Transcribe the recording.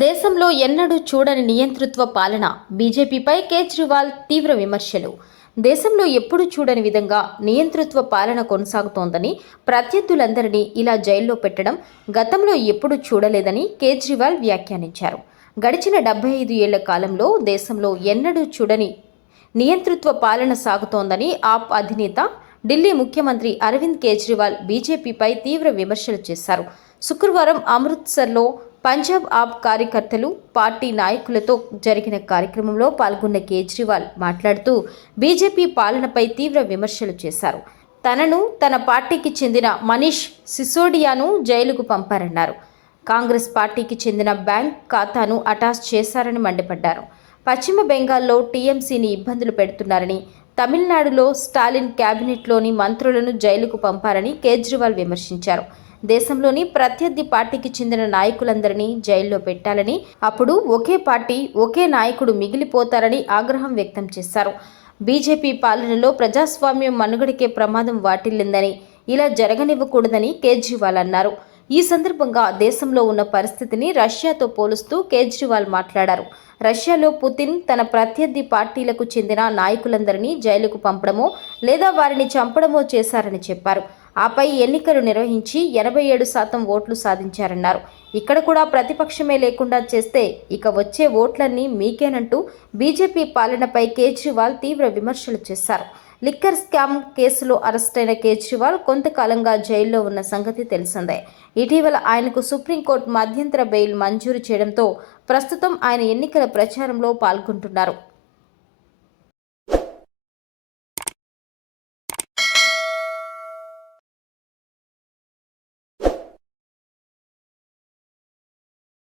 దేశంలో ఎన్నడూ చూడని నియంతృత్వ పాలన బీజేపీపై కేజ్రీవాల్ తీవ్ర విమర్శలు. దేశంలో ఎప్పుడూ చూడని విధంగా నియంతృత్వ పాలన కొనసాగుతోందని ప్రత్యర్థులందరినీ ఇలా జైల్లో పెట్టడం గతంలో ఎప్పుడూ చూడలేదని కేజ్రీవాల్ వ్యాఖ్యానించారు. గడిచిన డెబ్బై ఐదు ఏళ్ళ కాలంలో దేశంలో ఎన్నడూ చూడని నియంతృత్వ పాలన సాగుతోందని ఆప్ అధినేత ఢిల్లీ ముఖ్యమంత్రి అరవింద్ కేజ్రీవాల్ బీజేపీపై తీవ్ర విమర్శలు చేశారు. శుక్రవారం అమృత్సర్లో పంజాబ్ ఆప్ కార్యకర్తలు పార్టీ నాయకులతో జరిగిన కార్యక్రమంలో పాల్గొన్న కేజ్రీవాల్ మాట్లాడుతూ బీజేపీ పాలనపై తీవ్ర విమర్శలు చేశారు. తనను తన పార్టీకి చెందిన మనీష్ సిసోడియాను జైలుకు పంపారన్నారు. కాంగ్రెస్ పార్టీకి చెందిన బ్యాంక్ ఖాతాను అటాచ్ చేశారని మండిపడ్డారు. పశ్చిమ బెంగాల్లో టీఎంసీని ఇబ్బందులు పెడుతున్నారని తమిళనాడులో స్టాలిన్ క్యాబినెట్లోని మంత్రులను జైలుకు పంపారని కేజ్రీవాల్ విమర్శించారు. దేశంలోని ప్రత్యర్థి పార్టీకి చెందిన నాయకులందరినీ జైల్లో పెట్టాలని అప్పుడు ఒకే పార్టీ ఒకే నాయకుడు మిగిలిపోతారని ఆగ్రహం వ్యక్తం చేశారు. బీజేపీ పాలనలో ప్రజాస్వామ్యం మనుగడకే ప్రమాదం వాటిల్లిందని ఇలా జరగనివ్వకూడదని కేజ్రీవాల్ అన్నారు. ఈ సందర్భంగా దేశంలో ఉన్న పరిస్థితిని రష్యాతో పోలుస్తూ కేజ్రీవాల్ మాట్లాడారు. రష్యాలో పుతిన్ తన ప్రత్యర్థి పార్టీలకు చెందిన నాయకులందరినీ జైలుకు పంపడమో లేదా వారిని చంపడమో చేశారని చెప్పారు. ఆపై ఎన్నికలు నిర్వహించి ఎనభై ఏడు శాతం ఓట్లు సాధించారన్నారు. ఇక్కడ కూడా ప్రతిపక్షమే లేకుండా చేస్తే ఇక వచ్చే ఓట్లన్నీ మీకేనంటూ బీజేపీ పాలనపై కేజ్రీవాల్ తీవ్ర విమర్శలు చేశారు. లిక్కర్ స్కామ్ కేసులో అరెస్టైన కేజ్రీవాల్ కొంతకాలంగా జైల్లో ఉన్న సంగతి తెలిసిందే. ఇటీవల ఆయనకు సుప్రీంకోర్టు మధ్యంతర బెయిల్ మంజూరు చేయడంతో ప్రస్తుతం ఆయన ఎన్నికల ప్రచారంలో పాల్గొంటున్నారు.